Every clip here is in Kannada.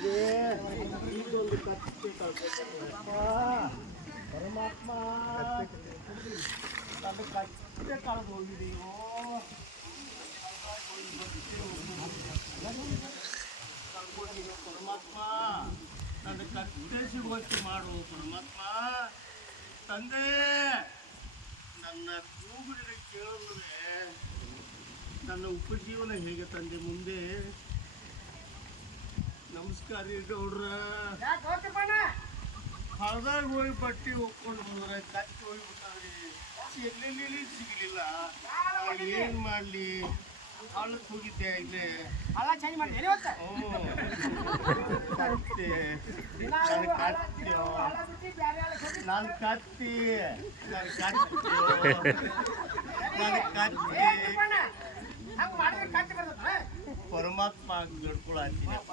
ಕತ್ತೆ ಪರಮಾತ್ಮ ಕಷ್ಟೆ ಕಾಲಕ್ಕೆ ಹೋಗಿದೆಯೋ ಪರಮಾತ್ಮ ನನ್ನ ಕತ್ತೆ ಸಿಗೋಕೆ ಮಾಡು ಪರಮಾತ್ಮ ತಂದೆ ನನ್ನ ಕೂಗುಡಿನ ಕೇಳಿದ್ರೆ ನನ್ನ ಉಪಜೀವನ ಹೇಗೆ ತಂದೆ ಮುಂದೆ ನಮಸ್ಕಾರ ರೀ ಗೌಡ್ರ ಹಳದಾಗ ಹೋಗಿ ಬಟ್ಟೆ ಒಪ್ಕೊಂಡು ಬಂದ್ರೆ ಕಟ್ಟಿ ಎಲ್ಲೆಲ್ಲಿ ಸಿಗಲಿಲ್ಲ ಏನು ಮಾಡಲಿ ಹಳಕ್ಕೆ ಹೋಗಿದ್ದೆ ಇಲ್ಲೇ ನಾನು ಕತ್ತಿ ನಾನು ಕತ್ತಿ ನಾನು ಕತ್ತಿ ಕತ್ತಿ ಪರಮಾತ್ಮ ಹಿಡ್ಕೊಳತ್ತೀನಪ್ಪ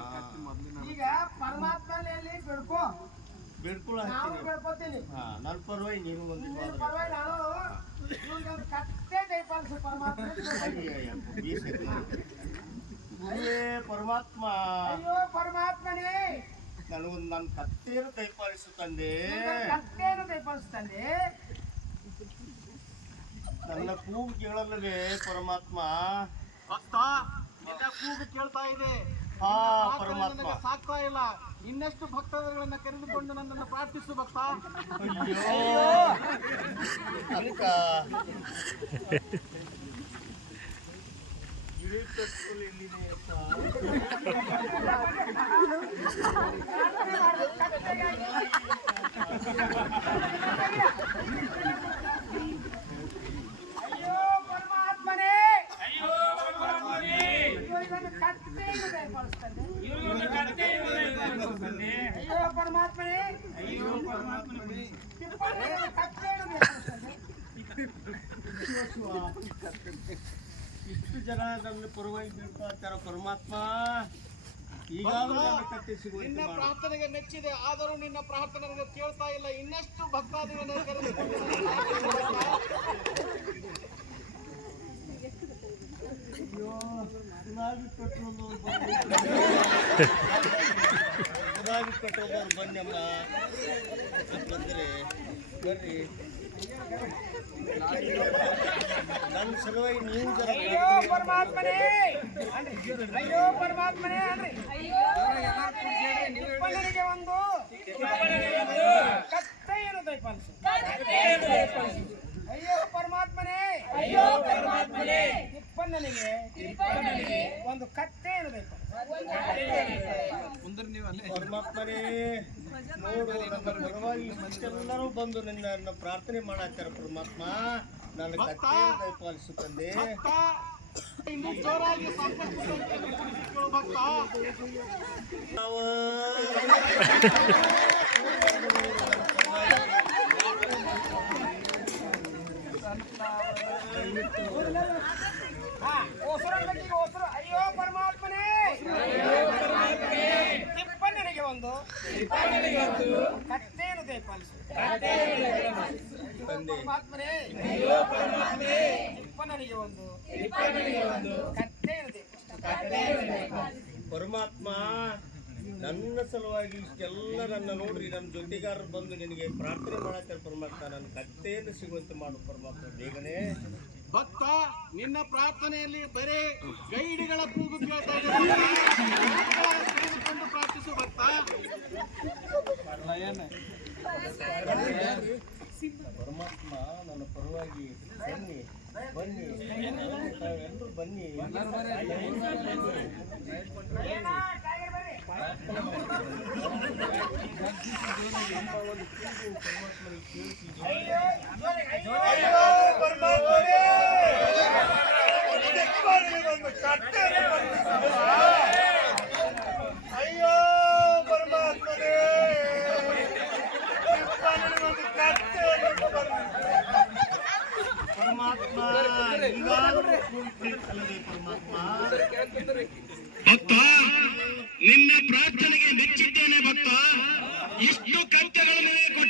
ಈಗ ಪರಮಾತ್ಮನಲ್ಲಿ ಬಿಡ್ಕೋ ಬಿಡ್ಕೊಳ ನಾನು ಬಿಡ್ಕೋತೀನಿ ನನ್ನ ಪರವಾಗಿ ನೀನು ಒಂದು ನಿನ್ನ ಪರವಾಗಿ ನಾನು ನಿಮ್ಗೆ ಕತ್ತೆ ದಯಪಾಲಿಸು ಪರಮಾತ್ಮ ಅಯ್ಯೇ ಪರಮಾತ್ಮ ಅಯ್ಯೋ ಪರಮಾತ್ಮನೇ ನನಗೊಂದು ನನ್ನ ಕತ್ತೇನು ದಯಪಾಲಿಸು ತಂದೆ ಕತ್ತೇನು ದಯಪಾಲಿಸು ತಂದೆ ನನ್ನ ಕೂಗು ಕೇಳಲ್ಲವೇ ಪರಮಾತ್ಮ ಕೂಗು ಕೇಳ್ತಾ ಇದೆ ಆ ಪರಮಾತ್ಮ ಸಾಕ್ತಾ ಇಲ್ಲ ಇನ್ನಷ್ಟು ಭಕ್ತಾದಿಗಳನ್ನ ಕರೆದುಕೊಂಡು ನನ್ನನ್ನು ಪ್ರಾರ್ಥಿಸು ಭಕ್ತ ಅಕ್ಕ ಅಯ್ಯೋ ಇಷ್ಟು ಜನ ನನ್ನ ಪರವಾಗಿ ಪರಮಾತ್ಮ ನಿನ್ನ ಪ್ರಾರ್ಥನೆಗೆ ಮೆಚ್ಚಿದೆ ಆದರೂ ನಿನ್ನ ಪ್ರಾರ್ಥನೆ ನನಗೆ ಕೇಳ್ತಾ ಇಲ್ಲ ಇನ್ನಷ್ಟು ಭಕ್ತಾದಿ ಅಯ್ಯೋ ತಗೊಂಡು ಬನ್ನಮ್ಮ ಬಂದರೆ ಬರ್ರಿ ನನ್ನ ಸಲುವಾಗಿ ನೀವು ಜರ ಅಯ್ಯೋ ಪರಮಾತ್ಮನೇ ಅಯ್ಯೋ ಪರಮಾತ್ಮನೇ ಅನ್ರಿ ನಿಪ್ಪಲರಿಗೆ ಒಂದು ಕತ್ತೆ ಇರುದೈಪ ಅಯ್ಯೋ ಪರಮಾತ್ಮನೇ ಅಯ್ಯೋ ಪರಮಾತ್ಮನೇ ನಿಪ್ಪಣ್ಣನಿಗೆ ಒಂದು ಕತ್ತೆ ಇರಬೇಕು ರೀ ನೋಡು ನಮ್ಮ ಪರವಾಗಿ ಇಷ್ಟೆಲ್ಲರೂ ಬಂದು ನಿನ್ನ ಪ್ರಾರ್ಥನೆ ಮಾಡಾಕ್ತಾರ ಪರಮಾತ್ಮ ನನ್ನ ಕಟ್ಟೆ ನಾವು ತಂದೆ ಕತ್ತೆ ಪರಮಾತ್ಮ ನನ್ನ ಸಲುವಾಗಿ ಇಷ್ಟೆಲ್ಲ ನನ್ನ ನೋಡ್ರಿ ನನ್ನ ಜೊತೆಗಾರರು ಬಂದು ನಿನಗೆ ಪ್ರಾರ್ಥನೆ ಮಾಡತ್ತಾರೆ ಪರಮಾತ್ಮ ನನ್ನ ಕತ್ತೆಯನ್ನು ಸಿಗುವಂತೆ ಮಾಡು ಪರಮಾತ್ಮ ಬೇಗನೆ ಭಕ್ತ ನಿನ್ನ ಪ್ರಾರ್ಥನೆಯಲ್ಲಿ ಬರೀ ಗೈಡ್ಗಳ ಕೂಗು ಕೇಳ್ತಾ ಪ್ರಾರ್ಥಿಸು ಭಕ್ತ ಪರಮಾತ್ಮ ನನ್ನ ಪರವಾಗಿ ಬನ್ನಿ ಬನ್ನಿ ತಾವೆಲ್ಲರೂ ಬನ್ನಿ ಪರಮಾತ್ಮನಿಗೆ ಭಕ್ತ ನಿನ್ನ ಪ್ರಾರ್ಥನೆಗೆ ಮೆಚ್ಚಿದ್ದೇನೆ ಭಕ್ತ ಇಷ್ಟು ಮೇಲೆ